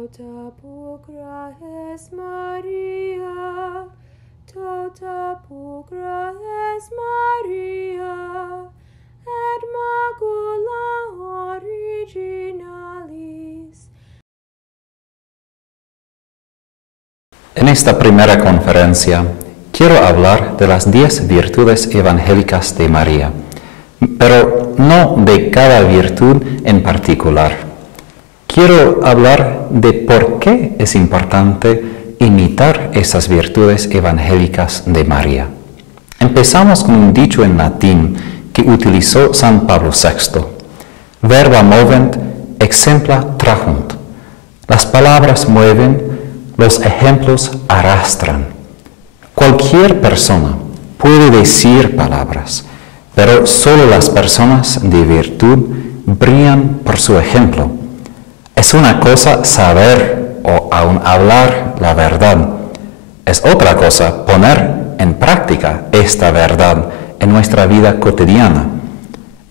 Tota pulchra es Maria, tota pulchra es Maria, et macula originalis. En esta primera conferencia quiero hablar de las 10 virtudes evangélicas de María, pero no de cada virtud en particular. Quiero hablar de por qué es importante imitar esas virtudes evangélicas de María. Empezamos con un dicho en latín que utilizó San Pablo VI. Verba movent, exempla trahunt. Las palabras mueven, los ejemplos arrastran. Cualquier persona puede decir palabras, pero solo las personas de virtud brillan por su ejemplo. Es una cosa saber o aún hablar la verdad. Es otra cosa poner en práctica esta verdad en nuestra vida cotidiana.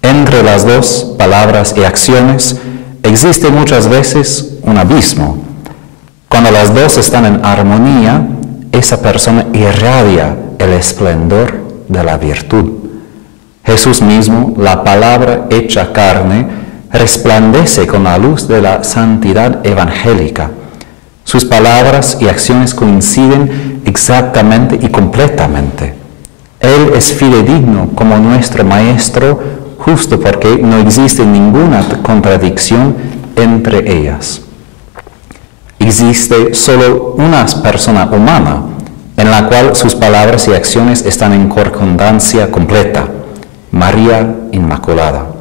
Entre las dos, palabras y acciones, existe muchas veces un abismo. Cuando las dos están en armonía, esa persona irradia el esplendor de la virtud. Jesús mismo, la palabra hecha carne, resplandece con la luz de la santidad evangélica. Sus palabras y acciones coinciden exactamente y completamente. Él es fidedigno como nuestro Maestro, justo porque no existe ninguna contradicción entre ellas. Existe solo una persona humana, en la cual sus palabras y acciones están en concordancia completa, María Inmaculada.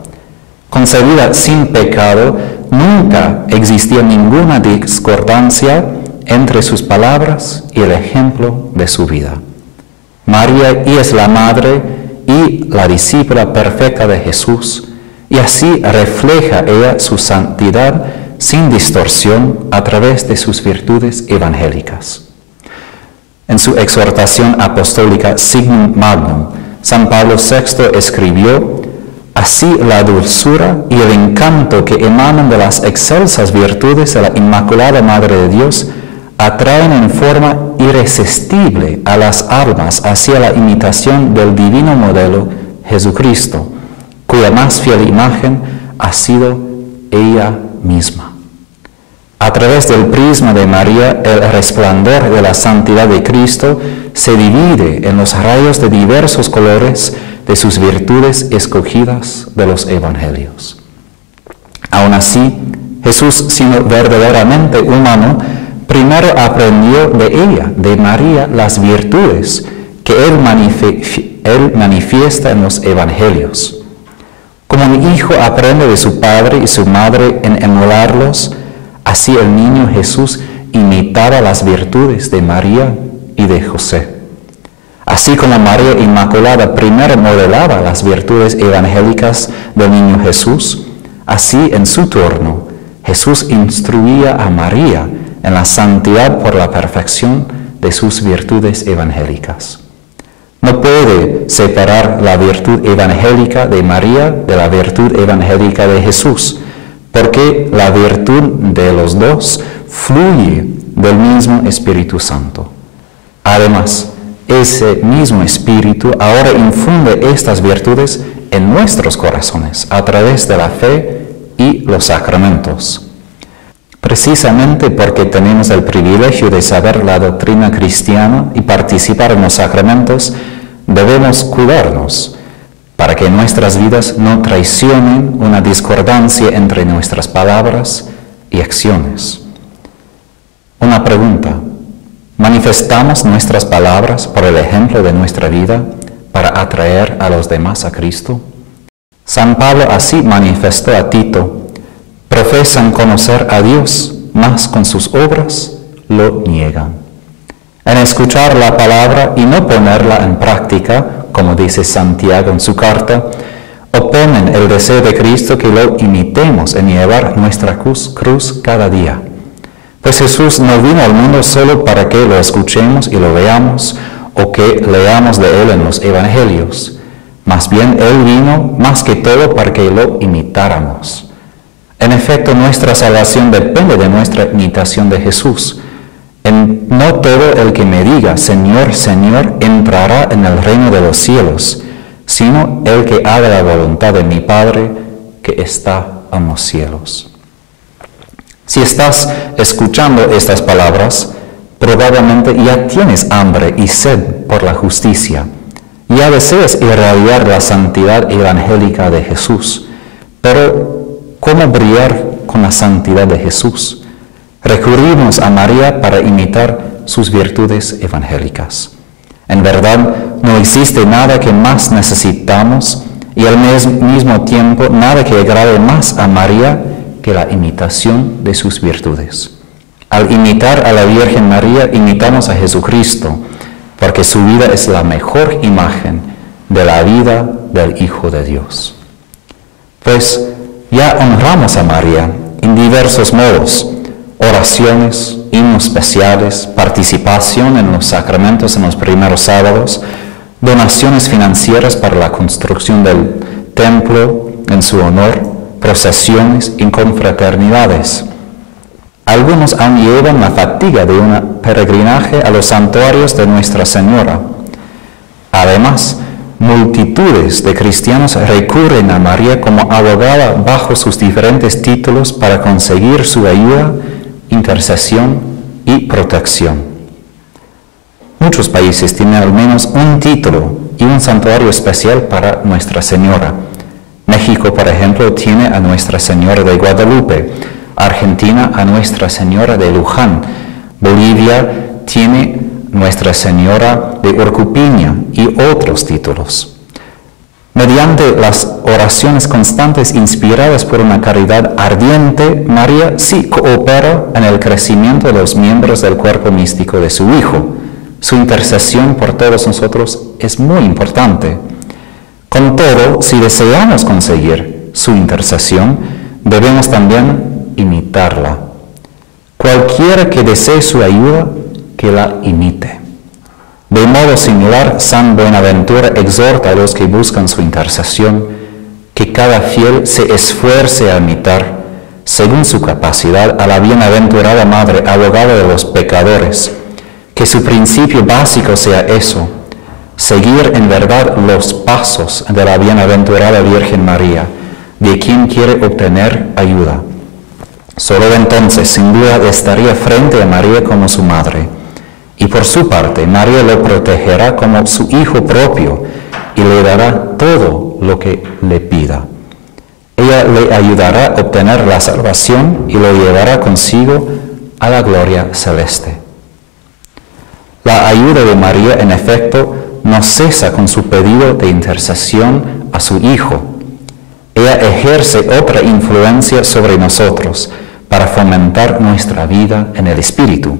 Concebida sin pecado, nunca existía ninguna discordancia entre sus palabras y el ejemplo de su vida. María es la madre y la discípula perfecta de Jesús, y así refleja ella su santidad sin distorsión a través de sus virtudes evangélicas. En su exhortación apostólica Signum Magnum, San Pablo VI escribió: así la dulzura y el encanto que emanan de las excelsas virtudes de la Inmaculada Madre de Dios atraen en forma irresistible a las almas hacia la imitación del divino modelo Jesucristo, cuya más fiel imagen ha sido ella misma. A través del prisma de María, el resplandor de la santidad de Cristo se divide en los rayos de diversos colores de sus virtudes escogidas de los evangelios. Aún así, Jesús, siendo verdaderamente humano, primero aprendió de ella, de María, las virtudes que Él manifiesta en los evangelios. Como un hijo aprende de su padre y su madre en emularlos, así el niño Jesús imitaba las virtudes de María y de José. Así como María Inmaculada primero modelaba las virtudes evangélicas del niño Jesús, así en su turno Jesús instruía a María en la santidad por la perfección de sus virtudes evangélicas. No puede separar la virtud evangélica de María de la virtud evangélica de Jesús, porque la virtud de los dos fluye del mismo Espíritu Santo. Además, ese mismo Espíritu ahora infunde estas virtudes en nuestros corazones a través de la fe y los sacramentos. Precisamente porque tenemos el privilegio de saber la doctrina cristiana y participar en los sacramentos, debemos cuidarnos para que nuestras vidas no traicionen una discordancia entre nuestras palabras y acciones. Una pregunta: ¿manifestamos nuestras palabras por el ejemplo de nuestra vida para atraer a los demás a Cristo? San Pablo así manifestó a Tito: profesan conocer a Dios, mas con sus obras lo niegan. En escuchar la palabra y no ponerla en práctica, como dice Santiago en su carta, oponen el deseo de Cristo que lo imitemos en llevar nuestra cruz cada día. Pues Jesús no vino al mundo solo para que lo escuchemos y lo veamos, o que leamos de Él en los evangelios. Más bien Él vino más que todo para que lo imitáramos. En efecto, nuestra salvación depende de nuestra imitación de Jesús. No todo el que me diga, Señor, Señor, entrará en el reino de los cielos, sino el que haga la voluntad de mi Padre que está en los cielos. Si estás escuchando estas palabras, probablemente ya tienes hambre y sed por la justicia. Ya deseas irradiar la santidad evangélica de Jesús. Pero, ¿cómo brillar con la santidad de Jesús? Recurrimos a María para imitar sus virtudes evangélicas. En verdad, no existe nada que más necesitamos y al mismo tiempo nada que agrade más a María que la imitación de sus virtudes. Al imitar a la Virgen María, imitamos a Jesucristo, porque su vida es la mejor imagen de la vida del Hijo de Dios. Pues ya honramos a María en diversos modos: oraciones, himnos especiales, participación en los sacramentos en los primeros sábados, donaciones financieras para la construcción del templo en su honor, procesiones y confraternidades. Algunos aún llevan la fatiga de un peregrinaje a los santuarios de Nuestra Señora. Además, multitudes de cristianos recurren a María como abogada bajo sus diferentes títulos para conseguir su ayuda, intercesión y protección. Muchos países tienen al menos un título y un santuario especial para Nuestra Señora. México, por ejemplo, tiene a Nuestra Señora de Guadalupe, Argentina a Nuestra Señora de Luján, Bolivia tiene Nuestra Señora de Urcupiña y otros títulos. Mediante las oraciones constantes inspiradas por una caridad ardiente, María sí coopera en el crecimiento de los miembros del cuerpo místico de su Hijo. Su intercesión por todos nosotros es muy importante. Con todo, si deseamos conseguir su intercesión, debemos también imitarla. Cualquiera que desee su ayuda, que la imite. De modo similar, San Buenaventura exhorta a los que buscan su intercesión que cada fiel se esfuerce a imitar, según su capacidad, a la bienaventurada Madre, abogada de los pecadores, que su principio básico sea eso: seguir en verdad los pasos de la bienaventurada Virgen María, de quien quiere obtener ayuda. Solo entonces, sin duda, estaría frente a María como su madre. Y por su parte, María lo protegerá como su hijo propio y le dará todo lo que le pida. Ella le ayudará a obtener la salvación y lo llevará consigo a la gloria celeste. La ayuda de María, en efecto, no cesa con su pedido de intercesión a su Hijo. Ella ejerce otra influencia sobre nosotros para fomentar nuestra vida en el Espíritu.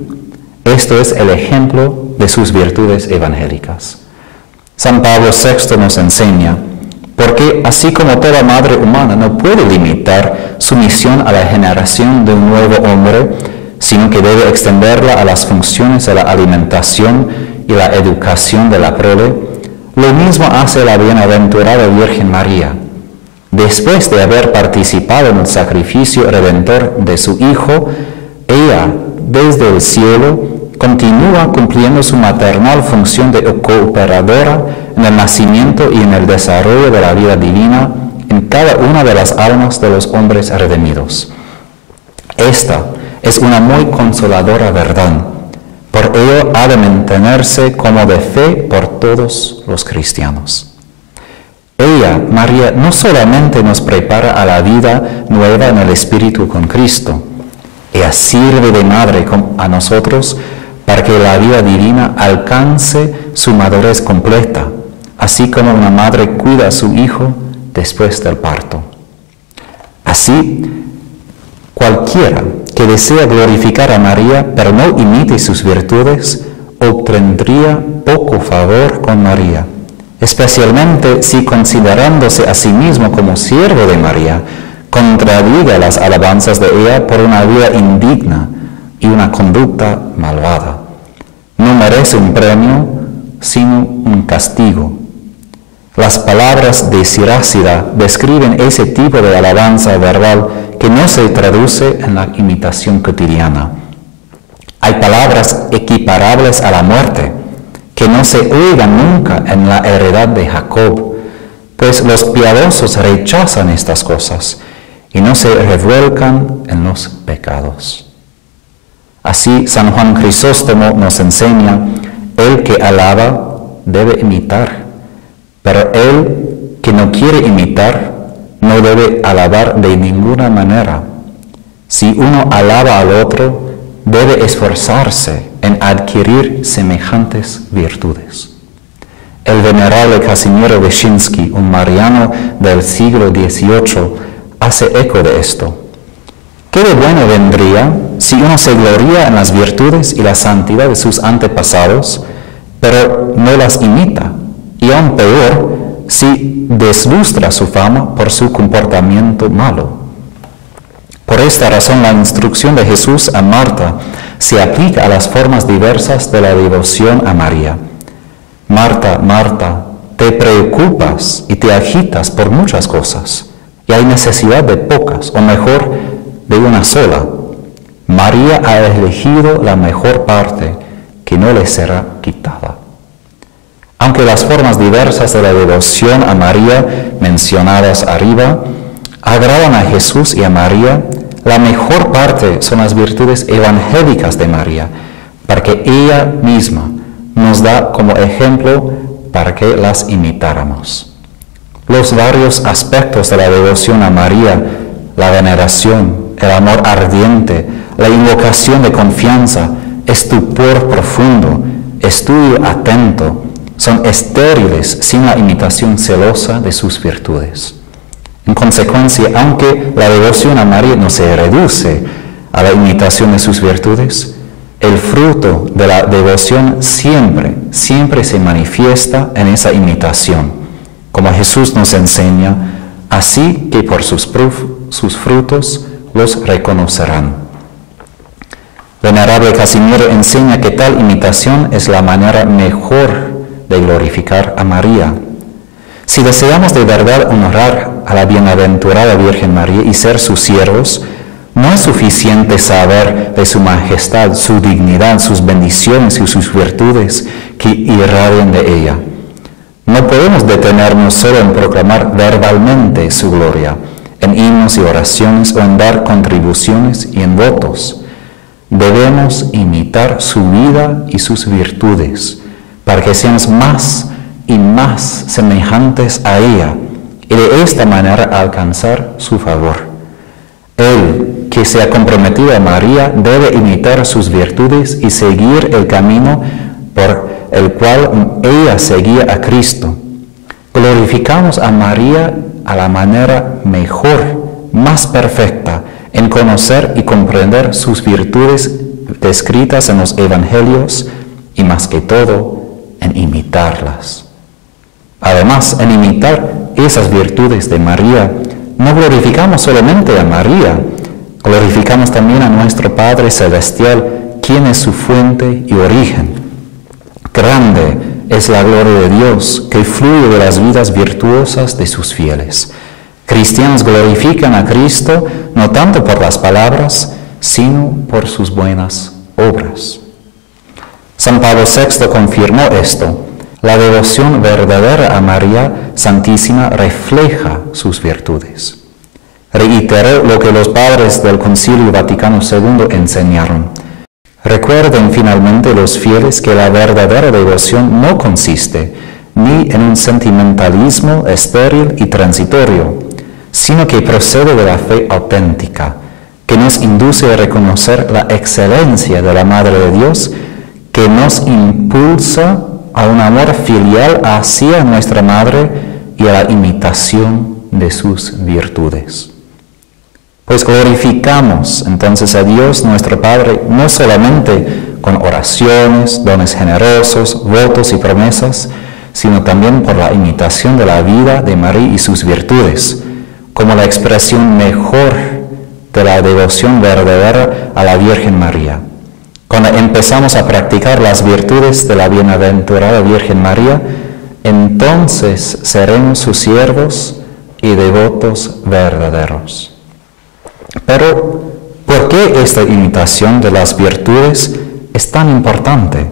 Esto es el ejemplo de sus virtudes evangélicas. San Pablo VI nos enseña, porque así como toda madre humana no puede limitar su misión a la generación de un nuevo hombre, sino que debe extenderla a las funciones de la alimentación y la educación de la prole, lo mismo hace la bienaventurada Virgen María. Después de haber participado en el sacrificio redentor de su Hijo, ella, desde el cielo, continúa cumpliendo su maternal función de cooperadora en el nacimiento y en el desarrollo de la vida divina en cada una de las almas de los hombres redimidos. Esta es una muy consoladora verdad. Por ello ha de mantenerse como de fe por todos los cristianos. Ella, María, no solamente nos prepara a la vida nueva en el Espíritu con Cristo, ella sirve de madre a nosotros para que la vida divina alcance su madurez completa, así como una madre cuida a su hijo después del parto. Así, cualquiera que desea glorificar a María, pero no imite sus virtudes, obtendría poco favor con María, especialmente si, considerándose a sí mismo como siervo de María, contradiga las alabanzas de ella por una vida indigna y una conducta malvada. No merece un premio, sino un castigo. Las palabras de Sirácida describen ese tipo de alabanza verbal que no se traduce en la imitación cotidiana. Hay palabras equiparables a la muerte, que no se oigan nunca en la heredad de Jacob, pues los piadosos rechazan estas cosas y no se revuelcan en los pecados. Así San Juan Crisóstomo nos enseña, el que alaba debe imitar, pero el que no quiere imitar no debe alabar de ninguna manera. Si uno alaba al otro, debe esforzarse en adquirir semejantes virtudes. El venerable Casimiro Wyszyński, un mariano del siglo XVIII, hace eco de esto. ¿Qué de bueno vendría si uno se gloría en las virtudes y la santidad de sus antepasados, pero no las imita? Y aún peor, si deslustra su fama por su comportamiento malo. Por esta razón, la instrucción de Jesús a Marta se aplica a las formas diversas de la devoción a María. Marta, Marta, te preocupas y te agitas por muchas cosas, y hay necesidad de pocas, o mejor, de una sola. María ha elegido la mejor parte, que no le será quitada. Aunque las formas diversas de la devoción a María mencionadas arriba agradan a Jesús y a María, la mejor parte son las virtudes evangélicas de María, para que ella misma nos da como ejemplo para que las imitáramos. Los varios aspectos de la devoción a María, la veneración, el amor ardiente, la invocación de confianza, estupor profundo, estudio atento, son estériles sin la imitación celosa de sus virtudes. En consecuencia, aunque la devoción a María no se reduce a la imitación de sus virtudes, el fruto de la devoción siempre se manifiesta en esa imitación, como Jesús nos enseña, así que por sus frutos los reconocerán. Venerable Casimiro enseña que tal imitación es la manera mejor de glorificar a María. Si deseamos de verdad honrar a la bienaventurada Virgen María y ser sus siervos, no es suficiente saber de su majestad, su dignidad, sus bendiciones y sus virtudes que irradian de ella. No podemos detenernos solo en proclamar verbalmente su gloria, en himnos y oraciones o en dar contribuciones y en votos. Debemos imitar su vida y sus virtudes, para que seamos más y más semejantes a ella, y de esta manera alcanzar su favor. El que se ha comprometido a María debe imitar sus virtudes y seguir el camino por el cual ella seguía a Cristo. Glorificamos a María a la manera mejor, más perfecta, en conocer y comprender sus virtudes descritas en los Evangelios y más que todo, en imitarlas. Además, en imitar esas virtudes de María, no glorificamos solamente a María, glorificamos también a nuestro Padre Celestial, quien es su fuente y origen. Grande es la gloria de Dios que fluye de las vidas virtuosas de sus fieles. Cristianos glorifican a Cristo no tanto por las palabras, sino por sus buenas obras. San Pablo VI confirmó esto. La devoción verdadera a María Santísima refleja sus virtudes. Reiteró lo que los padres del Concilio Vaticano II enseñaron. Recuerden finalmente los fieles que la verdadera devoción no consiste ni en un sentimentalismo estéril y transitorio, sino que procede de la fe auténtica, que nos induce a reconocer la excelencia de la Madre de Dios, que nos impulsa a un amor filial hacia nuestra Madre y a la imitación de sus virtudes. Pues glorificamos entonces a Dios nuestro Padre no solamente con oraciones, dones generosos, votos y promesas, sino también por la imitación de la vida de María y sus virtudes, como la expresión mejor de la devoción verdadera a la Virgen María. Cuando empezamos a practicar las virtudes de la bienaventurada Virgen María, entonces seremos sus siervos y devotos verdaderos. Pero, ¿por qué esta imitación de las virtudes es tan importante?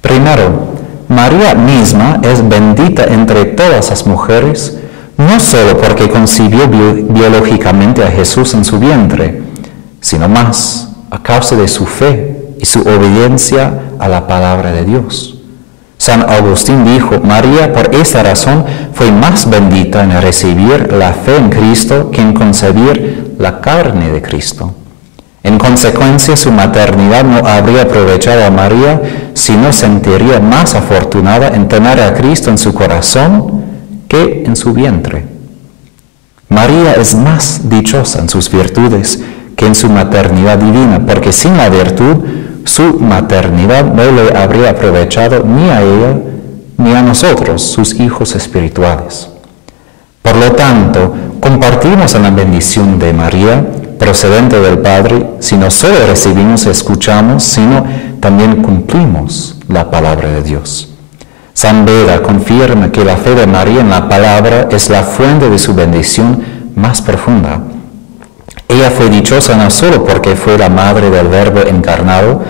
Primero, María misma es bendita entre todas las mujeres, no solo porque concibió biológicamente a Jesús en su vientre, sino más a causa de su fe y su obediencia a la palabra de Dios. San Agustín dijo, María por esta razón fue más bendita en recibir la fe en Cristo que en concebir la carne de Cristo. En consecuencia, su maternidad no habría aprovechado a María, sino sentiría más afortunada en tener a Cristo en su corazón que en su vientre. María es más dichosa en sus virtudes que en su maternidad divina, porque sin la virtud, su maternidad no le habría aprovechado ni a ella ni a nosotros, sus hijos espirituales. Por lo tanto, compartimos en la bendición de María, procedente del Padre, si no solo recibimos y escuchamos, sino también cumplimos la palabra de Dios. San Beda confirma que la fe de María en la palabra es la fuente de su bendición más profunda. Ella fue dichosa no solo porque fue la madre del Verbo encarnado,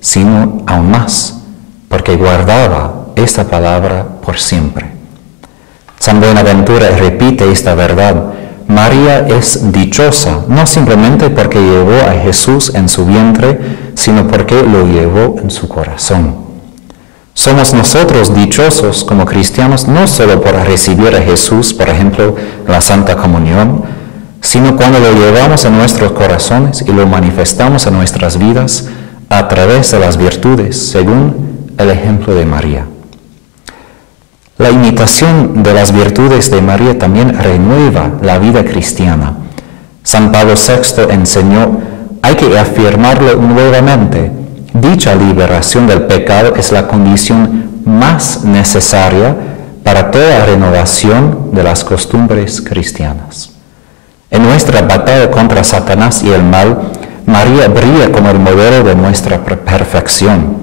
sino aún más, porque guardaba esta palabra por siempre. San Buenaventura repite esta verdad. María es dichosa, no simplemente porque llevó a Jesús en su vientre, sino porque lo llevó en su corazón. Somos nosotros dichosos como cristianos no solo por recibir a Jesús, por ejemplo, en la Santa Comunión, sino cuando lo llevamos en nuestros corazones y lo manifestamos en nuestras vidas a través de las virtudes, según el ejemplo de María. La imitación de las virtudes de María también renueva la vida cristiana. San Pablo VI enseñó, hay que afirmarlo nuevamente, dicha liberación del pecado es la condición más necesaria para toda renovación de las costumbres cristianas. En nuestra batalla contra Satanás y el mal, María brilla como el modelo de nuestra perfección.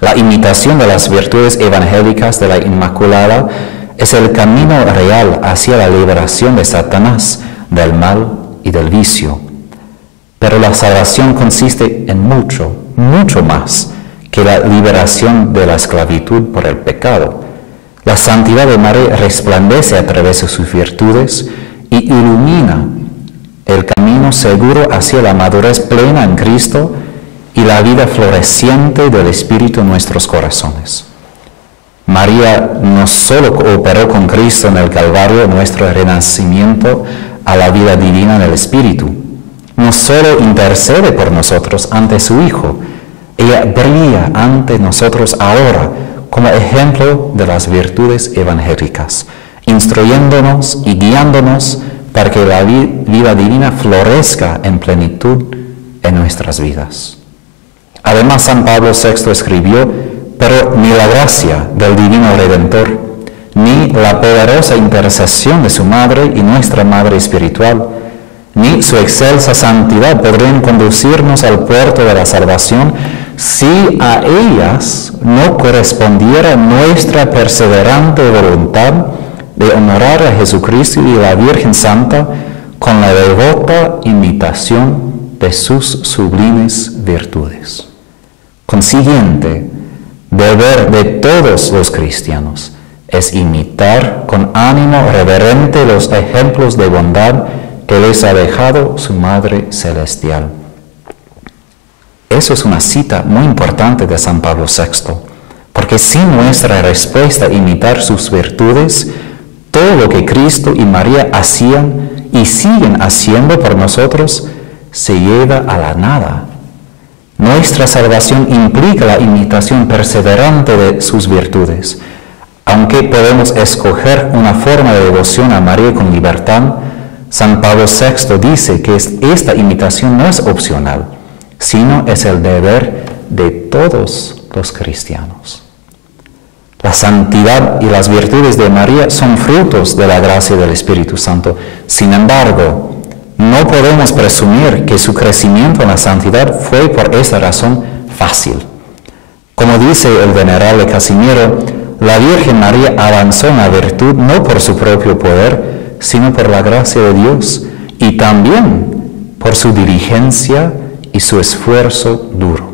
La imitación de las virtudes evangélicas de la Inmaculada es el camino real hacia la liberación de Satanás, del mal y del vicio. Pero la salvación consiste en mucho, mucho más que la liberación de la esclavitud por el pecado. La santidad de María resplandece a través de sus virtudes y ilumina el camino seguro hacia la madurez plena en Cristo y la vida floreciente del Espíritu en nuestros corazones. María no solo operó con Cristo en el Calvario nuestro renacimiento a la vida divina del Espíritu, no solo intercede por nosotros ante su Hijo, ella brilla ante nosotros ahora como ejemplo de las virtudes evangélicas, instruyéndonos y guiándonos para que la vida divina florezca en plenitud en nuestras vidas. Además, San Pablo VI escribió, pero ni la gracia del Divino Redentor, ni la poderosa intercesión de su Madre y nuestra Madre Espiritual, ni su excelsa santidad podrían conducirnos al puerto de la salvación si a ellas no correspondiera nuestra perseverante voluntad de honorar a Jesucristo y la Virgen Santa con la devota imitación de sus sublimes virtudes. Consiguiente, deber de todos los cristianos es imitar con ánimo reverente los ejemplos de bondad que les ha dejado su Madre Celestial. Eso es una cita muy importante de San Pablo VI, porque sin nuestra respuesta a imitar sus virtudes, todo lo que Cristo y María hacían y siguen haciendo por nosotros se lleva a la nada. Nuestra salvación implica la imitación perseverante de sus virtudes. Aunque podemos escoger una forma de devoción a María con libertad, San Pablo VI dice que esta imitación no es opcional, sino es el deber de todos los cristianos. La santidad y las virtudes de María son frutos de la gracia del Espíritu Santo. Sin embargo, no podemos presumir que su crecimiento en la santidad fue por esa razón fácil. Como dice el venerable Casimiro, la Virgen María avanzó en la virtud no por su propio poder, sino por la gracia de Dios y también por su diligencia y su esfuerzo duro.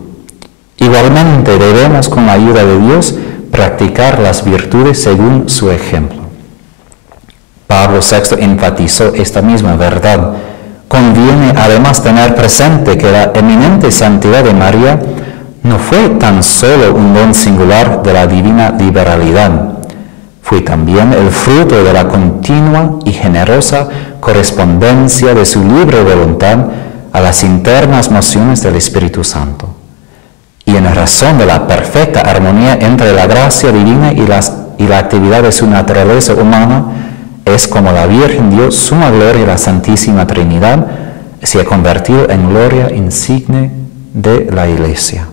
Igualmente debemos, con la ayuda de Dios, practicar las virtudes según su ejemplo. Pablo VI enfatizó esta misma verdad. Conviene además tener presente que la eminente santidad de María no fue tan solo un don singular de la divina liberalidad, fue también el fruto de la continua y generosa correspondencia de su libre voluntad a las internas mociones del Espíritu Santo. Y en razón de la perfecta armonía entre la gracia divina y la actividad de su naturaleza humana, es como la Virgen dio suma gloria a la Santísima Trinidad, se ha convertido en gloria insigne de la Iglesia.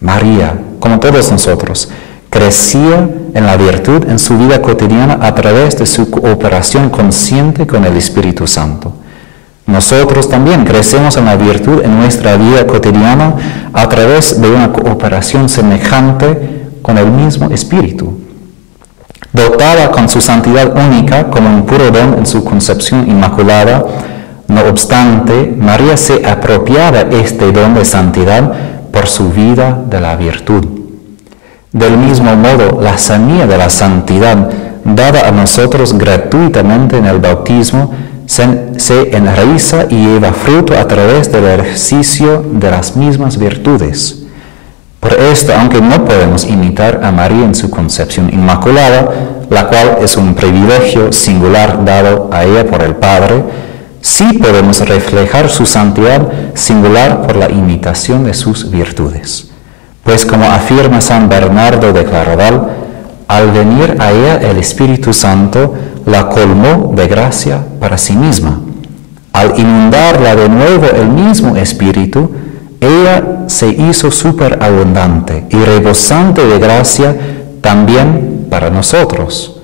María, como todos nosotros, crecía en la virtud en su vida cotidiana a través de su cooperación consciente con el Espíritu Santo. Nosotros también crecemos en la virtud en nuestra vida cotidiana a través de una cooperación semejante con el mismo Espíritu. Dotada con su santidad única como un puro don en su concepción inmaculada, no obstante, María se apropiaba este don de santidad por su vida de la virtud. Del mismo modo, la semilla de la santidad, dada a nosotros gratuitamente en el bautismo, se enraiza y lleva fruto a través del ejercicio de las mismas virtudes. Por esto, aunque no podemos imitar a María en su concepción inmaculada, la cual es un privilegio singular dado a ella por el Padre, sí podemos reflejar su santidad singular por la imitación de sus virtudes. Pues como afirma San Bernardo de Claraval, al venir a ella el Espíritu Santo la colmó de gracia para sí misma. Al inundarla de nuevo el mismo Espíritu, ella se hizo superabundante y rebosante de gracia también para nosotros.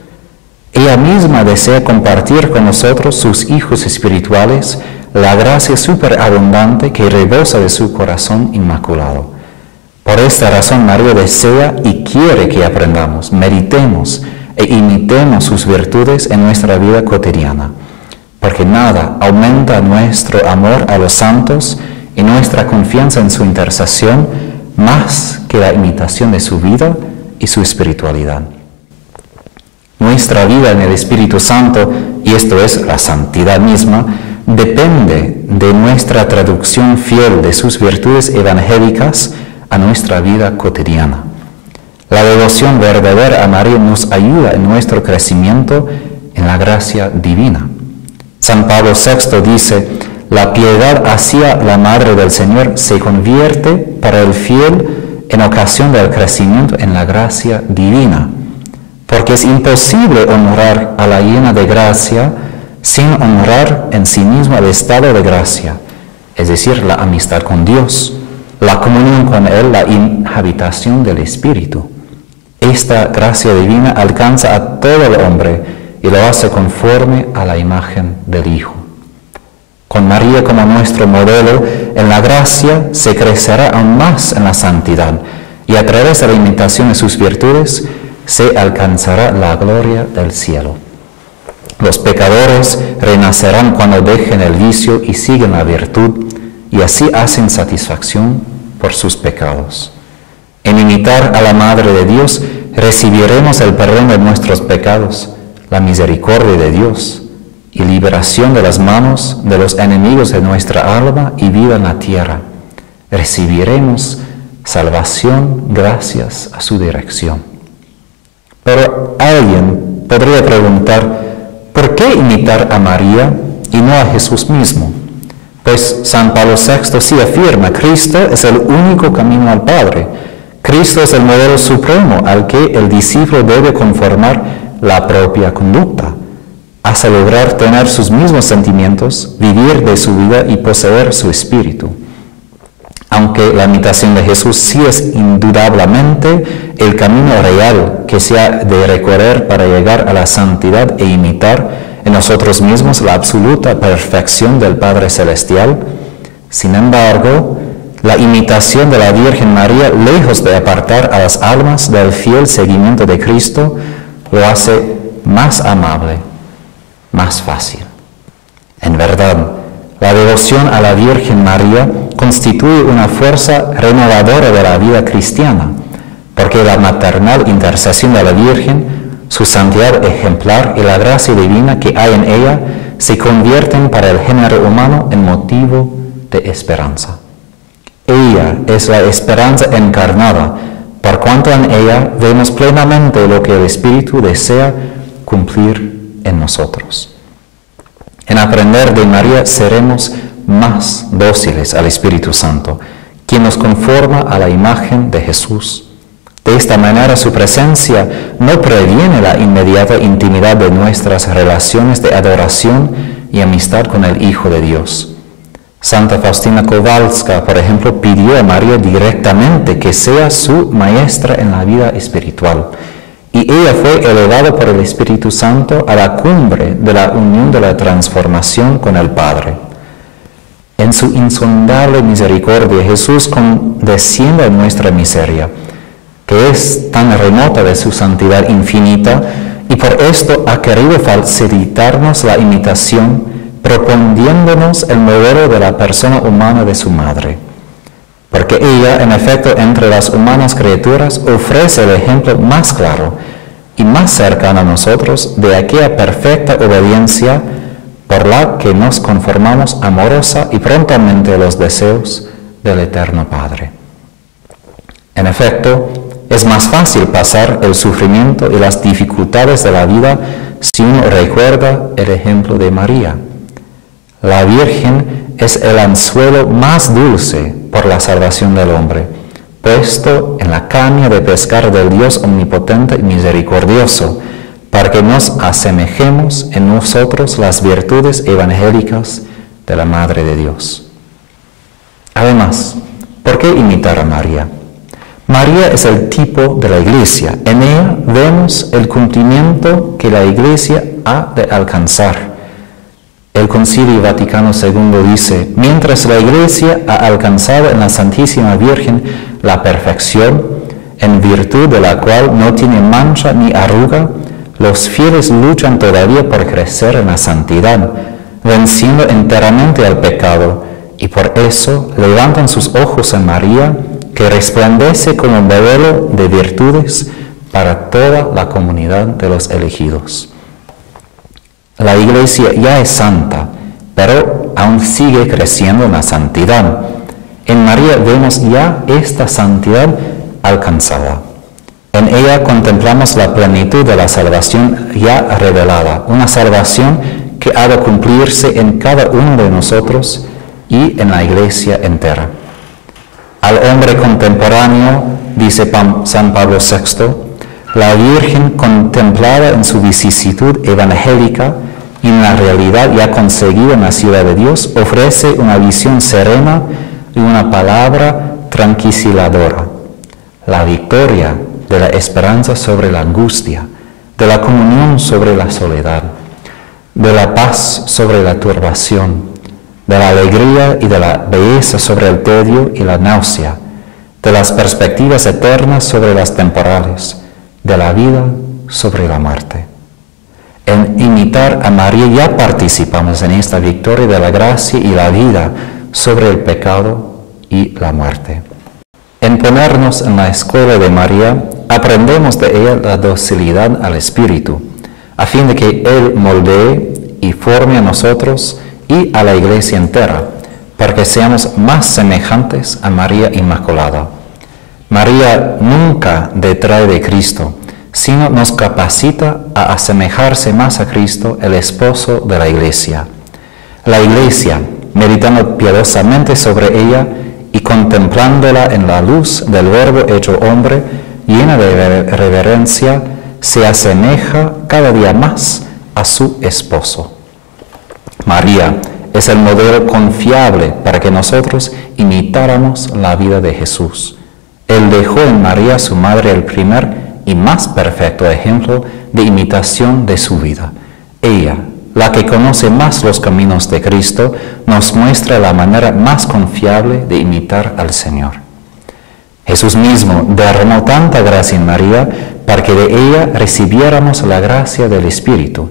Ella misma desea compartir con nosotros, sus hijos espirituales, la gracia superabundante que rebosa de su corazón inmaculado. Por esta razón María desea y quiere que aprendamos, meditemos e imitemos sus virtudes en nuestra vida cotidiana, porque nada aumenta nuestro amor a los santos y nuestra confianza en su intercesión más que la imitación de su vida y su espiritualidad. Nuestra vida en el Espíritu Santo, y esto es la santidad misma, depende de nuestra traducción fiel de sus virtudes evangélicas a nuestra vida cotidiana. La devoción verdadera a María nos ayuda en nuestro crecimiento en la gracia divina. San Pablo VI dice: la piedad hacia la Madre del Señor se convierte para el fiel en ocasión del crecimiento en la gracia divina, porque es imposible honrar a la llena de gracia sin honrar en sí misma el estado de gracia, es decir, la amistad con Dios, la comunión con Él, la inhabitación del Espíritu. Esta gracia divina alcanza a todo el hombre y lo hace conforme a la imagen del Hijo. Con María como nuestro modelo, en la gracia se crecerá aún más en la santidad y a través de la imitación de sus virtudes se alcanzará la gloria del cielo. Los pecadores renacerán cuando dejen el vicio y siguen la virtud, y así hacen satisfacción por sus pecados. En imitar a la Madre de Dios recibiremos el perdón de nuestros pecados, la misericordia de Dios y liberación de las manos de los enemigos de nuestra alma y vida en la tierra. Recibiremos salvación gracias a su dirección. Pero alguien podría preguntar, ¿por qué imitar a María y no a Jesús mismo? Pues San Pablo VI sí afirma: Cristo es el único camino al Padre. Cristo es el modelo supremo al que el discípulo debe conformar la propia conducta, hasta lograr tener sus mismos sentimientos, vivir de su vida y poseer su espíritu. Aunque la imitación de Jesús sí es indudablemente el camino real que se ha de recorrer para llegar a la santidad e imitar en nosotros mismos la absoluta perfección del Padre Celestial, sin embargo, la imitación de la Virgen María, lejos de apartar a las almas del fiel seguimiento de Cristo, lo hace más amable, más fácil. En verdad, la devoción a la Virgen María constituye una fuerza renovadora de la vida cristiana, porque la maternal intercesión de la Virgen, su santidad ejemplar y la gracia divina que hay en ella se convierten para el género humano en motivo de esperanza. Ella es la esperanza encarnada, por cuanto en ella vemos plenamente lo que el Espíritu desea cumplir en nosotros. En aprender de María seremos más dóciles al Espíritu Santo, quien nos conforma a la imagen de Jesús. De esta manera su presencia no previene la inmediata intimidad de nuestras relaciones de adoración y amistad con el Hijo de Dios. Santa Faustina Kowalska, por ejemplo, pidió a María directamente que sea su maestra en la vida espiritual, y ella fue elevada por el Espíritu Santo a la cumbre de la unión de la transformación con el Padre. En su insondable misericordia, Jesús condesciende a nuestra miseria, que es tan remota de su santidad infinita, y por esto ha querido facilitarnos la imitación, proponiéndonos el modelo de la persona humana de su madre. Porque ella, en efecto, entre las humanas criaturas, ofrece el ejemplo más claro y más cercano a nosotros de aquella perfecta obediencia por la que nos conformamos amorosa y prontamente a los deseos del Eterno Padre. En efecto, es más fácil pasar el sufrimiento y las dificultades de la vida si uno recuerda el ejemplo de María. La Virgen es el anzuelo más dulce por la salvación del hombre, puesto en la caña de pescar del Dios omnipotente y misericordioso, para que nos asemejemos en nosotros las virtudes evangélicas de la Madre de Dios. Además, ¿por qué imitar a María? María es el tipo de la Iglesia. En ella vemos el cumplimiento que la Iglesia ha de alcanzar. El Concilio Vaticano II dice: mientras la Iglesia ha alcanzado en la Santísima Virgen la perfección, en virtud de la cual no tiene mancha ni arruga, los fieles luchan todavía por crecer en la santidad, venciendo enteramente al pecado, y por eso levantan sus ojos a María, que resplandece como modelo de virtudes para toda la comunidad de los elegidos. La Iglesia ya es santa, pero aún sigue creciendo en la santidad. En María vemos ya esta santidad alcanzada. En ella contemplamos la plenitud de la salvación ya revelada, una salvación que ha de cumplirse en cada uno de nosotros y en la Iglesia entera. Al hombre contemporáneo, dice San Pablo VI, la Virgen contemplada en su vicisitud evangélica y en la realidad ya conseguida en la ciudad de Dios, ofrece una visión serena y una palabra tranquilizadora. La victoria de la esperanza sobre la angustia, de la comunión sobre la soledad, de la paz sobre la turbación, de la alegría y de la belleza sobre el tedio y la náusea, de las perspectivas eternas sobre las temporales, de la vida sobre la muerte. En imitar a María ya participamos en esta victoria de la gracia y la vida sobre el pecado y la muerte. En ponernos en la escuela de María, aprendemos de ella la docilidad al Espíritu, a fin de que Él moldee y forme a nosotros y a la Iglesia entera, para que seamos más semejantes a María Inmaculada. María nunca detrae de Cristo, sino nos capacita a asemejarse más a Cristo, el esposo de la Iglesia. La Iglesia, meditando piadosamente sobre ella y contemplándola en la luz del Verbo hecho hombre, llena de reverencia, se asemeja cada día más a su esposo. María es el modelo confiable para que nosotros imitáramos la vida de Jesús. Él dejó en María, su madre, el primer y más perfecto ejemplo de imitación de su vida. Ella, la que conoce más los caminos de Cristo, nos muestra la manera más confiable de imitar al Señor. Jesús mismo derramó tanta gracia en María para que de ella recibiéramos la gracia del Espíritu.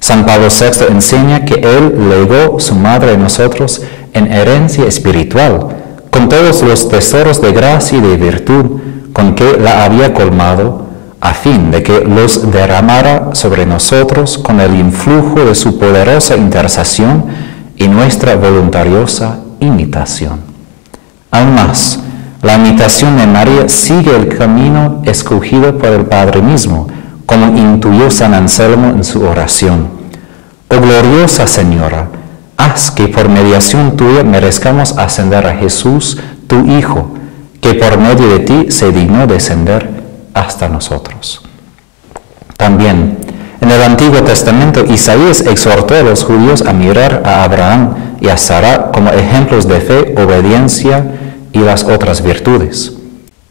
San Pablo VI enseña que Él legó su madre a nosotros en herencia espiritual, con todos los tesoros de gracia y de virtud con que la había colmado, a fin de que los derramara sobre nosotros con el influjo de su poderosa intercesión y nuestra voluntariosa imitación. Aún más, la imitación de María sigue el camino escogido por el Padre mismo, como intuyó San Anselmo en su oración. Oh gloriosa Señora, haz que por mediación tuya merezcamos ascender a Jesús, tu Hijo, que por medio de ti se dignó descender hasta nosotros. También, en el Antiguo Testamento, Isaías exhortó a los judíos a mirar a Abraham y a Sara como ejemplos de fe, obediencia y las otras virtudes.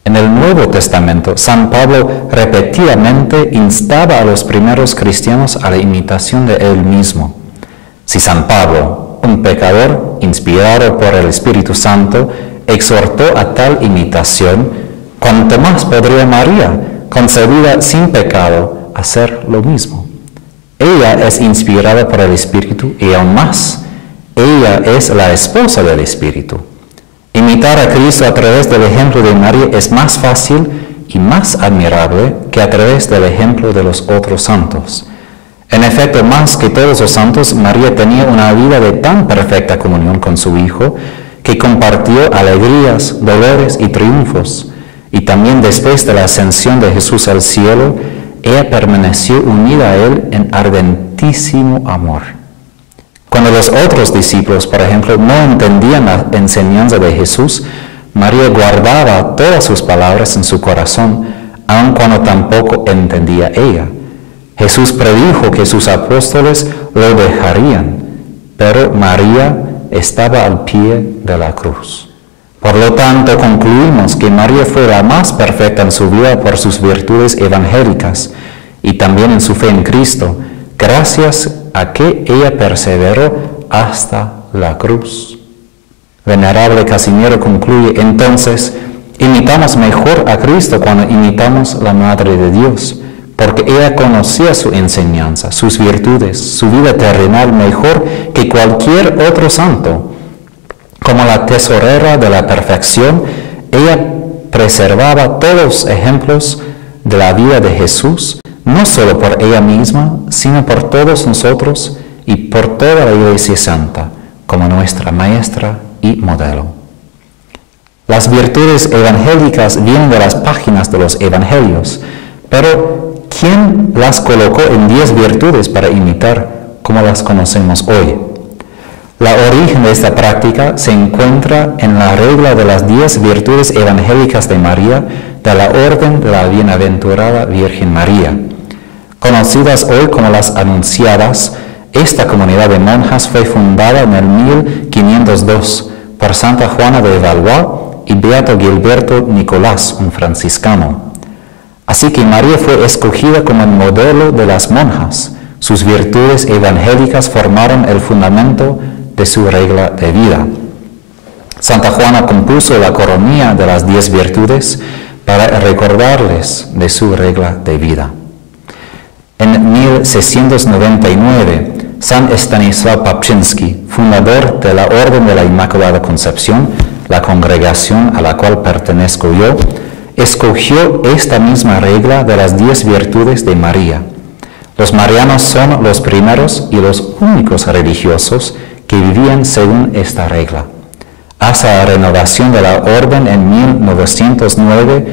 En el Nuevo Testamento, San Pablo repetidamente instaba a los primeros cristianos a la imitación de él mismo. Si San Pablo, un pecador inspirado por el Espíritu Santo, exhortó a tal imitación, cuanto más podría María, concebida sin pecado, hacer lo mismo. Ella es inspirada por el Espíritu y aún más, ella es la esposa del Espíritu. Imitar a Cristo a través del ejemplo de María es más fácil y más admirable que a través del ejemplo de los otros santos. En efecto, más que todos los santos, María tenía una vida de tan perfecta comunión con su Hijo que compartió alegrías, dolores y triunfos. Y también después de la ascensión de Jesús al cielo, ella permaneció unida a Él en ardentísimo amor. Cuando los otros discípulos, por ejemplo, no entendían la enseñanza de Jesús, María guardaba todas sus palabras en su corazón, aun cuando tampoco entendía ella. Jesús predijo que sus apóstoles lo dejarían, pero María estaba al pie de la cruz. Por lo tanto, concluimos que María fue la más perfecta en su vida por sus virtudes evangélicas y también en su fe en Cristo, gracias a que ella perseveró hasta la cruz. Venerable Casimiro concluye, entonces, imitamos mejor a Cristo cuando imitamos la Madre de Dios, porque ella conocía su enseñanza, sus virtudes, su vida terrenal mejor que cualquier otro santo. Como la tesorera de la perfección, ella preservaba todos los ejemplos de la vida de Jesús, no solo por ella misma, sino por todos nosotros y por toda la Iglesia Santa, como nuestra maestra y modelo. Las virtudes evangélicas vienen de las páginas de los evangelios, pero ¿quién las colocó en 10 virtudes para imitar como las conocemos hoy? La origen de esta práctica se encuentra en la regla de las 10 virtudes evangélicas de María de la Orden de la Bienaventurada Virgen María. Conocidas hoy como las Anunciadas, esta comunidad de monjas fue fundada en el 1502 por Santa Juana de Valois y Beato Gilberto Nicolás, un franciscano. Así que María fue escogida como el modelo de las monjas. Sus virtudes evangélicas formaron el fundamento de su regla de vida. Santa Juana compuso la coronilla de las 10 virtudes para recordarles de su regla de vida. En 1699, San Estanislao Papczynski, fundador de la Orden de la Inmaculada Concepción, la congregación a la cual pertenezco yo, escogió esta misma regla de las 10 virtudes de María. Los marianos son los primeros y los únicos religiosos que vivían según esta regla. Hasta la renovación de la orden en 1909,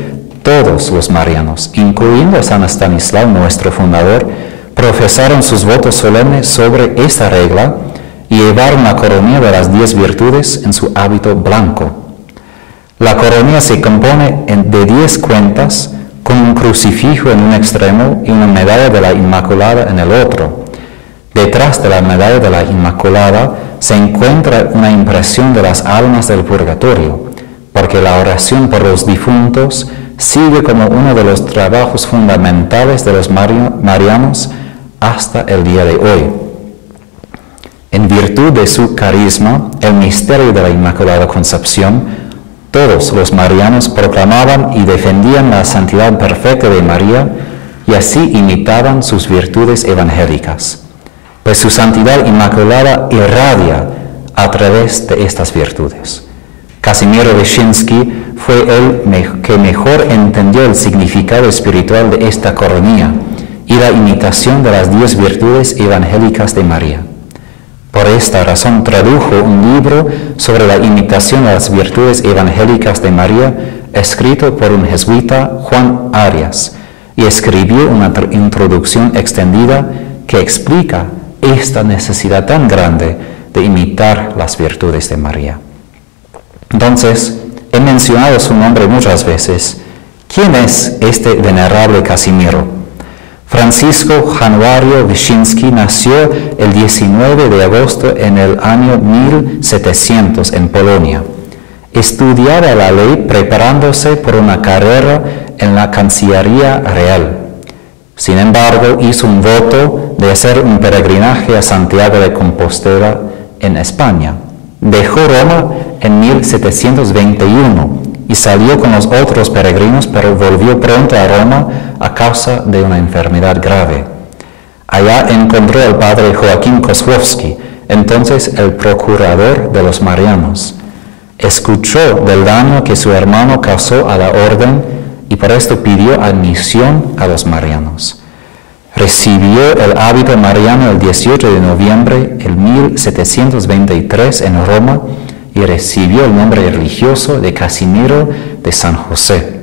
todos los marianos, incluyendo a San Estanislao, nuestro fundador, profesaron sus votos solemnes sobre esta regla y llevaron la coronilla de las 10 virtudes en su hábito blanco. La coronilla se compone de 10 cuentas con un crucifijo en un extremo y una medalla de la Inmaculada en el otro. Detrás de la medalla de la Inmaculada se encuentra una impresión de las almas del purgatorio, porque la oración por los difuntos sigue como uno de los trabajos fundamentales de los marianos hasta el día de hoy. En virtud de su carisma, el misterio de la Inmaculada Concepción, todos los marianos proclamaban y defendían la santidad perfecta de María y así imitaban sus virtudes evangélicas, pues su santidad inmaculada irradia a través de estas virtudes. Casimiro Wyszyński fue el que mejor entendió el significado espiritual de esta coronilla y la imitación de las 10 virtudes evangélicas de María. Por esta razón tradujo un libro sobre la imitación de las virtudes evangélicas de María, escrito por un jesuita, Juan Arias, y escribió una introducción extendida que explica esta necesidad tan grande de imitar las virtudes de María. Entonces, he mencionado su nombre muchas veces. ¿Quién es este venerable Casimiro? Francisco Januario Wyszyński nació el 19 de agosto en el año 1700 en Polonia. Estudiaba la ley preparándose por una carrera en la Cancillería Real. Sin embargo, hizo un voto de hacer un peregrinaje a Santiago de Compostela en España. Dejó Roma en 1721 y salió con los otros peregrinos, pero volvió pronto a Roma a causa de una enfermedad grave. Allá encontró al padre Joaquín Kozłowski, entonces el procurador de los marianos. Escuchó del daño que su hermano causó a la orden y por esto pidió admisión a los marianos. Recibió el hábito mariano el 18 de noviembre de 1723 en Roma y recibió el nombre religioso de Casimiro de San José.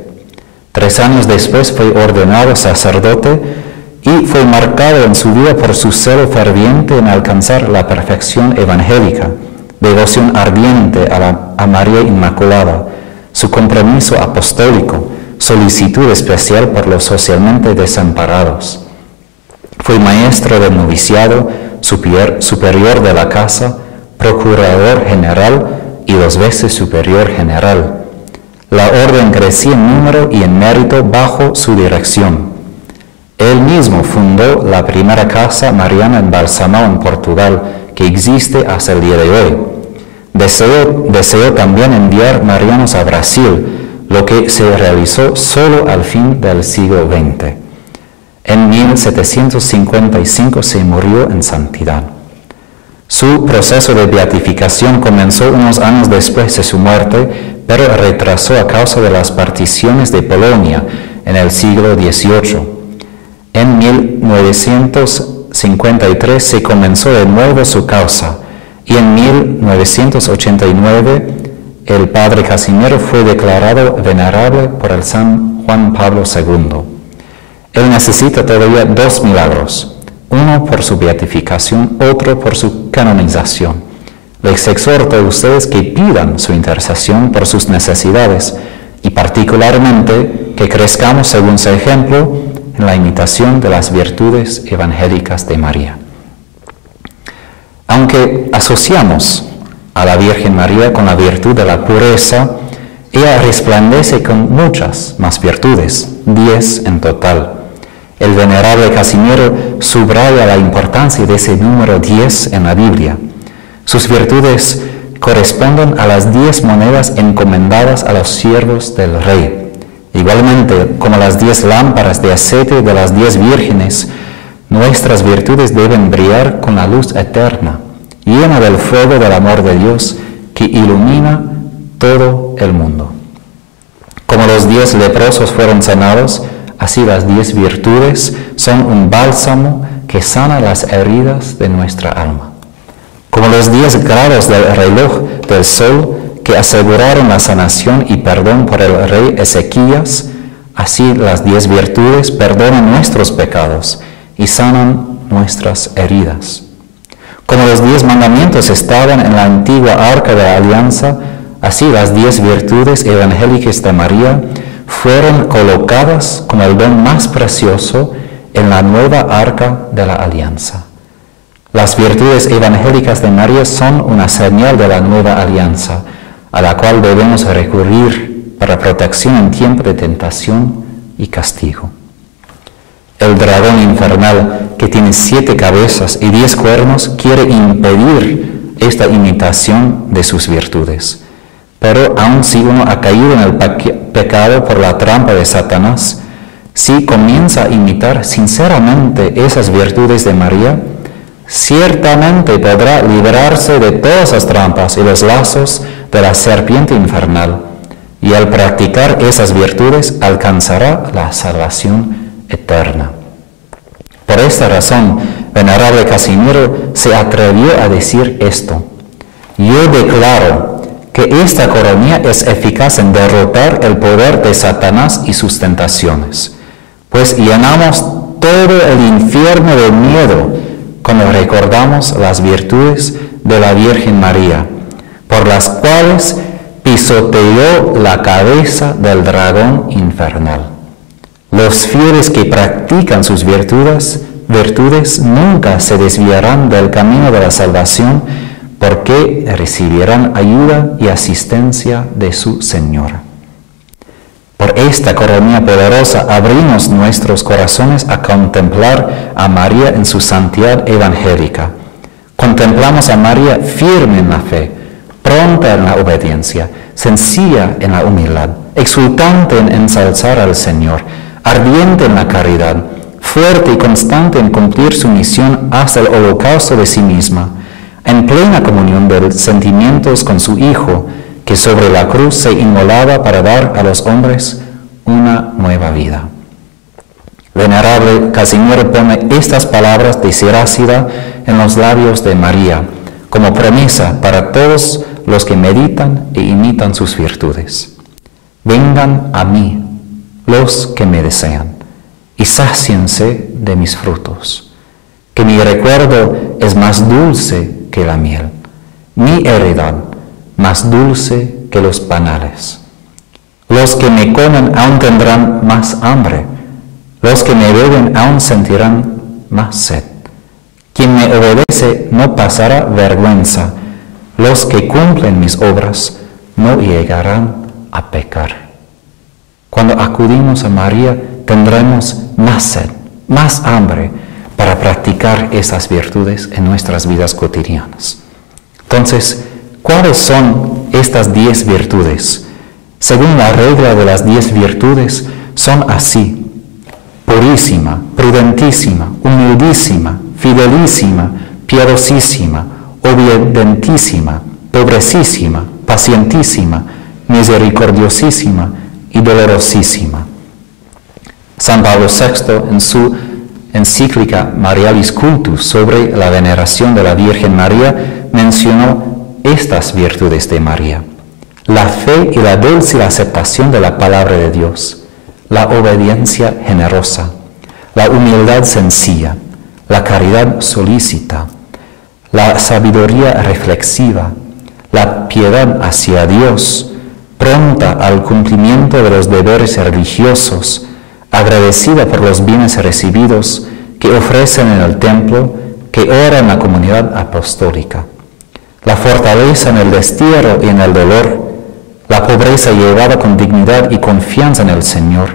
3 años después fue ordenado sacerdote y fue marcado en su vida por su celo ferviente en alcanzar la perfección evangélica, devoción ardiente a María Inmaculada, su compromiso apostólico, solicitud especial por los socialmente desamparados. Fue maestro del noviciado, superior de la casa, procurador general y 2 veces superior general. La orden crecía en número y en mérito bajo su dirección. Él mismo fundó la primera casa mariana en Balsamão, en Portugal, que existe hasta el día de hoy. Deseó también enviar marianos a Brasil, lo que se realizó solo al fin del siglo XX. En 1755 se murió en santidad. Su proceso de beatificación comenzó unos años después de su muerte, pero retrasó a causa de las particiones de Polonia en el siglo XVIII. En 1953 se comenzó de nuevo su causa y en 1989 el padre Casimiro fue declarado venerable por el San Juan Pablo II. Él necesita todavía 2 milagros, uno por su beatificación, otro por su canonización. Les exhorto a ustedes que pidan su intercesión por sus necesidades y particularmente que crezcamos según su ejemplo en la imitación de las virtudes evangélicas de María. Aunque asociamos a la Virgen María con la virtud de la pureza, ella resplandece con muchas más virtudes, 10 en total. El venerable Casimiro subraya la importancia de ese número 10 en la Biblia. Sus virtudes corresponden a las 10 monedas encomendadas a los siervos del rey. Igualmente, como las 10 lámparas de aceite de las 10 vírgenes, nuestras virtudes deben brillar con la luz eterna, llena del fuego del amor de Dios que ilumina todo el mundo. Como los 10 leprosos fueron sanados, así las 10 virtudes son un bálsamo que sana las heridas de nuestra alma. Como los 10 grados del reloj del sol que aseguraron la sanación y perdón por el rey Ezequías, así las 10 virtudes perdonan nuestros pecados y sanan nuestras heridas. Como los 10 mandamientos estaban en la antigua arca de la alianza, así las 10 virtudes evangélicas de María fueron colocadas como el don más precioso en la nueva arca de la alianza. Las virtudes evangélicas de María son una señal de la nueva alianza, a la cual debemos recurrir para protección en tiempo de tentación y castigo. El dragón infernal que tiene 7 cabezas y 10 cuernos, quiere impedir esta imitación de sus virtudes. Pero aun si uno ha caído en el pecado por la trampa de Satanás, si comienza a imitar sinceramente esas virtudes de María, ciertamente podrá librarse de todas las trampas y los lazos de la serpiente infernal, y al practicar esas virtudes alcanzará la salvación eterna. Por esta razón, venerable Casimiro se atrevió a decir esto: yo declaro que esta coronilla es eficaz en derrotar el poder de Satanás y sus tentaciones, pues llenamos todo el infierno de miedo cuando recordamos las virtudes de la Virgen María, por las cuales pisoteó la cabeza del dragón infernal. Los fieles que practican sus virtudes nunca se desviarán del camino de la salvación, porque recibirán ayuda y asistencia de su Señor. Por esta coronilla poderosa abrimos nuestros corazones a contemplar a María en su santidad evangélica. Contemplamos a María firme en la fe, pronta en la obediencia, sencilla en la humildad, exultante en ensalzar al Señor, ardiente en la caridad, fuerte y constante en cumplir su misión hasta el holocausto de sí misma, en plena comunión de sentimientos con su Hijo, que sobre la cruz se inmolaba para dar a los hombres una nueva vida. Venerable Casimiro pone estas palabras de Sirácida en los labios de María, como promesa para todos los que meditan e imitan sus virtudes. Vengan a mí los que me desean, y sáciense de mis frutos, que mi recuerdo es más dulce que la miel, mi heredad más dulce que los panales. Los que me comen aún tendrán más hambre, los que me beben aún sentirán más sed. Quien me obedece no pasará vergüenza, los que cumplen mis obras no llegarán a pecar. Cuando acudimos a María tendremos más sed, más hambre para practicar esas virtudes en nuestras vidas cotidianas. Entonces, ¿cuáles son estas 10 virtudes? Según la regla de las 10 virtudes, son así: purísima, prudentísima, humildísima, fidelísima, piadosísima, obedentísima, pobrecísima, pacientísima, misericordiosísima y dolorosísima. San Pablo VI, en su encíclica Marialis Cultus sobre la veneración de la Virgen María, mencionó estas virtudes de María: la fe y la dulce aceptación de la palabra de Dios, la obediencia generosa, la humildad sencilla, la caridad solícita, la sabiduría reflexiva, la piedad hacia Dios, pronta al cumplimiento de los deberes religiosos, agradecida por los bienes recibidos, que ofrecen en el templo, que ora en la comunidad apostólica, la fortaleza en el destierro y en el dolor, la pobreza llevada con dignidad y confianza en el Señor,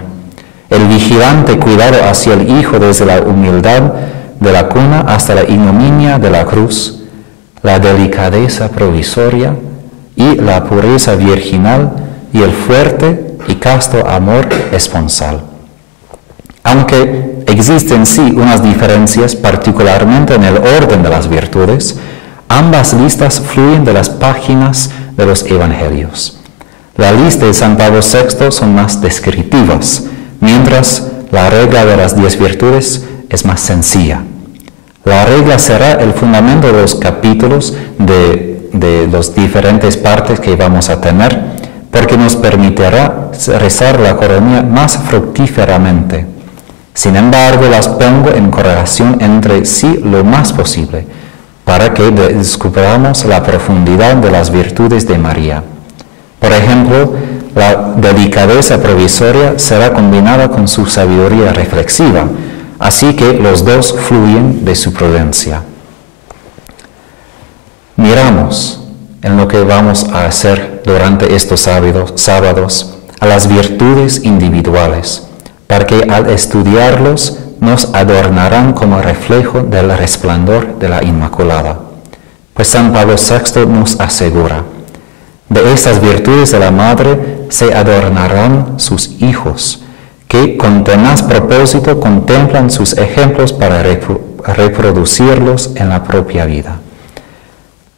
el vigilante cuidado hacia el Hijo desde la humildad de la cuna hasta la ignominia de la cruz, la delicadeza provisoria y la pureza virginal y el fuerte y casto amor esponsal. Aunque existen sí unas diferencias, particularmente en el orden de las virtudes, ambas listas fluyen de las páginas de los evangelios. La lista de San Pablo VI son más descriptivas, mientras la regla de las 10 virtudes es más sencilla. La regla será el fundamento de los capítulos de las diferentes partes que vamos a tener, porque nos permitirá rezar la coronilla más fructíferamente. Sin embargo, las pongo en correlación entre sí lo más posible, para que descubramos la profundidad de las virtudes de María. Por ejemplo, la delicadeza provisoria será combinada con su sabiduría reflexiva, así que los dos fluyen de su prudencia. Miramos en lo que vamos a hacer durante estos sábados a las virtudes individuales, para que al estudiarlos nos adornarán como reflejo del resplandor de la Inmaculada. Pues San Pablo VI nos asegura: de estas virtudes de la Madre se adornarán sus hijos, que con tenaz propósito contemplan sus ejemplos para reproducirlos en la propia vida.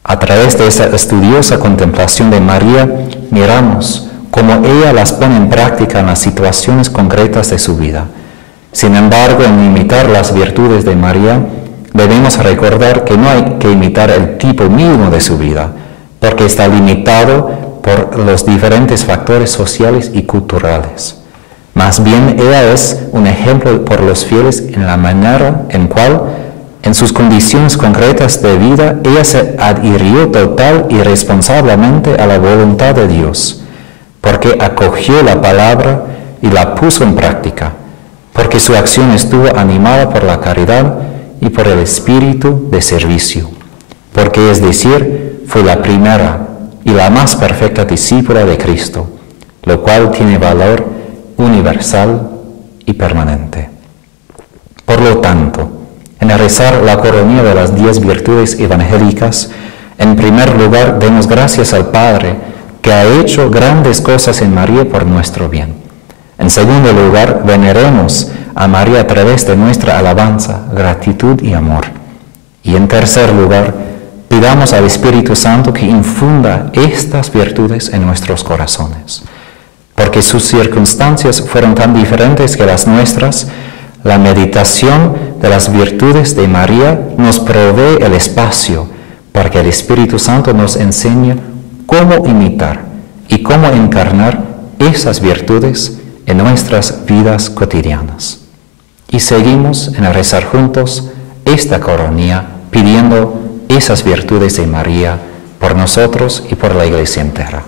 A través de esta estudiosa contemplación de María, miramos cómo ella las pone en práctica en las situaciones concretas de su vida. Sin embargo, en imitar las virtudes de María, debemos recordar que no hay que imitar el tipo mínimo de su vida, porque está limitado por los diferentes factores sociales y culturales. Más bien, ella es un ejemplo por los fieles en la manera en cual, en sus condiciones concretas de vida, ella se adhirió total y responsablemente a la voluntad de Dios, porque acogió la palabra y la puso en práctica, porque su acción estuvo animada por la caridad y por el espíritu de servicio, porque, es decir, fue la primera y la más perfecta discípula de Cristo, lo cual tiene valor universal y permanente. Por lo tanto, en rezar la coronilla de las 10 virtudes evangélicas, en primer lugar demos gracias al Padre, que ha hecho grandes cosas en María por nuestro bien. En segundo lugar, veneremos a María a través de nuestra alabanza, gratitud y amor. Y en tercer lugar, pidamos al Espíritu Santo que infunda estas virtudes en nuestros corazones. Porque sus circunstancias fueron tan diferentes que las nuestras, la meditación de las virtudes de María nos provee el espacio para que el Espíritu Santo nos enseñe cómo imitar y cómo encarnar esas virtudes en nuestras vidas cotidianas. Y seguimos en rezar juntos esta coronilla pidiendo esas virtudes de María por nosotros y por la Iglesia entera.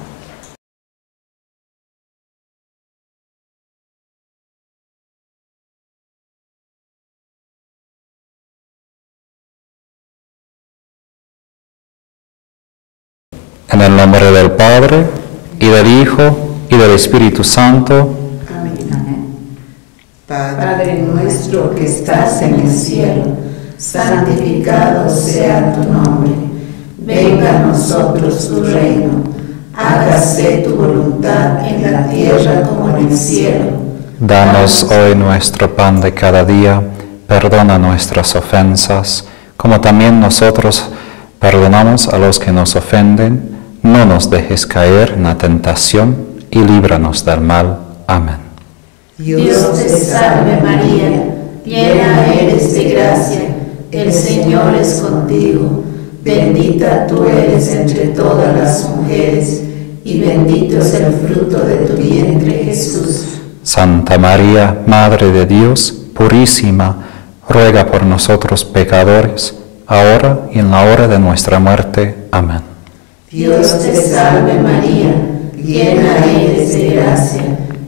En el nombre del Padre, y del Hijo, y del Espíritu Santo. Amén. Padre nuestro que estás en el cielo, santificado sea tu nombre. Venga a nosotros tu reino. Hágase tu voluntad en la tierra como en el cielo. Danos hoy nuestro pan de cada día. Perdona nuestras ofensas, como también nosotros perdonamos a los que nos ofenden. No nos dejes caer en la tentación y líbranos del mal. Amén. Dios te salve María, llena eres de gracia, el Señor es contigo. Bendita tú eres entre todas las mujeres, y bendito es el fruto de tu vientre, Jesús. Santa María, Madre de Dios, purísima, ruega por nosotros pecadores, ahora y en la hora de nuestra muerte. Amén. Dios te salve María, llena eres de gracia,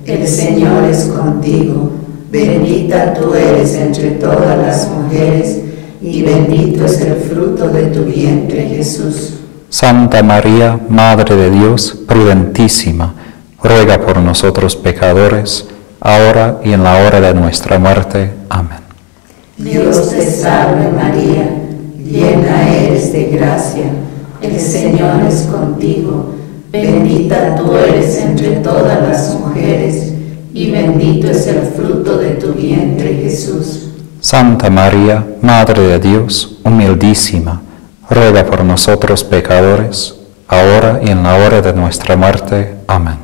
el Señor es contigo. Bendita tú eres entre todas las mujeres, y bendito es el fruto de tu vientre, Jesús. Santa María, Madre de Dios, prudentísima, ruega por nosotros pecadores, ahora y en la hora de nuestra muerte. Amén. Dios te salve María, llena eres de gracia, el Señor es contigo. Bendita tú eres entre todas las mujeres, y bendito es el fruto de tu vientre, Jesús. Santa María, Madre de Dios, humildísima, ruega por nosotros pecadores, ahora y en la hora de nuestra muerte. Amén.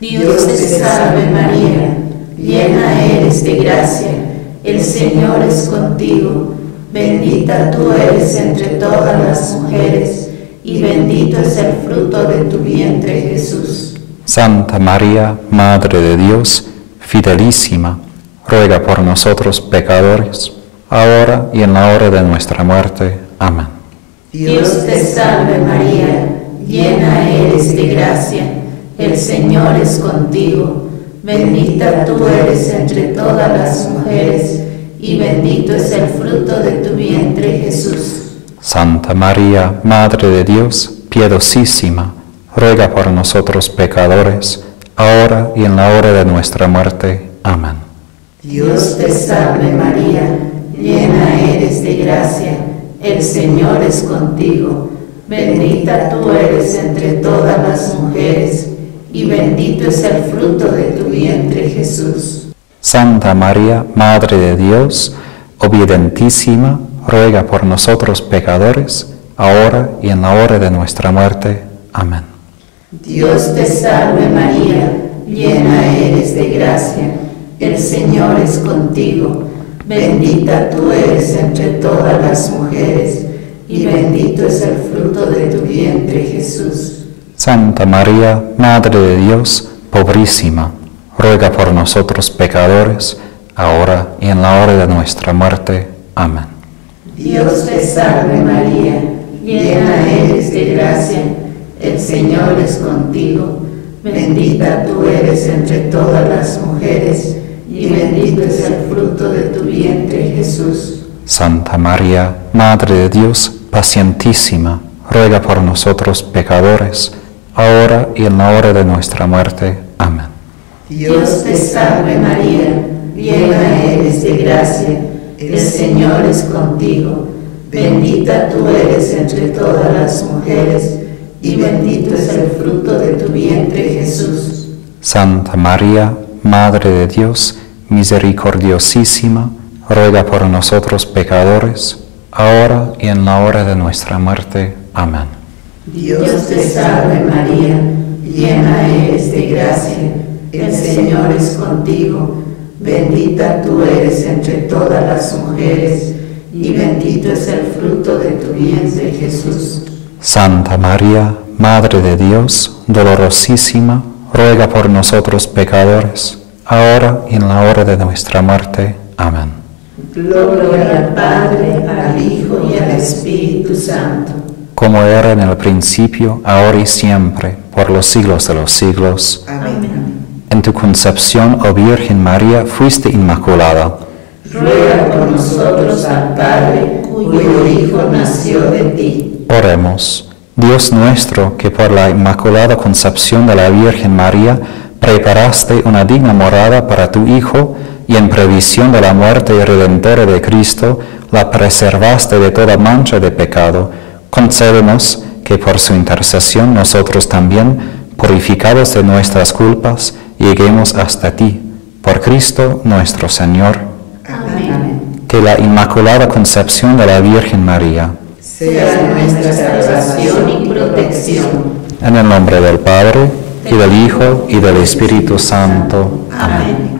Dios te salve María, llena eres de gracia, el Señor es contigo. Bendita tú eres entre todas las mujeres, y bendito es el fruto de tu vientre, Jesús. Santa María, Madre de Dios, fidelísima, ruega por nosotros pecadores, ahora y en la hora de nuestra muerte. Amén. Dios te salve María, llena eres de gracia, el Señor es contigo. Bendita tú eres entre todas las mujeres, y bendito es el fruto de tu vientre, Jesús. Santa María, Madre de Dios, piadosísima, ruega por nosotros pecadores, ahora y en la hora de nuestra muerte. Amén. Dios te salve María, llena eres de gracia, el Señor es contigo. Bendita tú eres entre todas las mujeres, y bendito es el fruto de tu vientre, Jesús. Santa María, Madre de Dios, obedientísima, ruega por nosotros pecadores, ahora y en la hora de nuestra muerte. Amén. Dios te salve María, llena eres de gracia, el Señor es contigo. Bendita tú eres entre todas las mujeres, y bendito es el fruto de tu vientre, Jesús. Santa María, Madre de Dios, pobrísima, ruega por nosotros pecadores, ahora y en la hora de nuestra muerte. Amén. Dios te salve María, llena eres de gracia, el Señor es contigo. Bendita tú eres entre todas las mujeres, y bendito es el fruto de tu vientre, Jesús. Santa María, Madre de Dios, pacientísima, ruega por nosotros pecadores, ahora y en la hora de nuestra muerte. Amén. Dios te salve María, llena eres de gracia, el Señor es contigo. Bendita tú eres entre todas las mujeres, y bendito es el fruto de tu vientre, Jesús. Santa María, Madre de Dios, misericordiosísima, ruega por nosotros pecadores, ahora y en la hora de nuestra muerte. Amén. Dios te salve María, llena eres de gracia, el Señor es contigo. Bendita tú eres entre todas las mujeres, y bendito es el fruto de tu vientre, Jesús. Santa María, Madre de Dios, dolorosísima, ruega por nosotros pecadores, ahora y en la hora de nuestra muerte. Amén. Gloria al Padre, al Hijo y al Espíritu Santo. Como era en el principio, ahora y siempre, por los siglos de los siglos. Amén. En tu concepción, oh Virgen María, fuiste inmaculada. Ruega por nosotros al Padre, cuyo Hijo nació de ti. Oremos. Dios nuestro, que por la inmaculada concepción de la Virgen María preparaste una digna morada para tu Hijo, y en previsión de la muerte redentora de Cristo, la preservaste de toda mancha de pecado, concédenos que por su intercesión nosotros también, purificados de nuestras culpas, lleguemos hasta ti. Por Cristo nuestro Señor. Amén. Que la inmaculada concepción de la Virgen María Sea nuestra salvación y protección. En el nombre del Padre, y del Hijo, y del Espíritu Santo. Amén.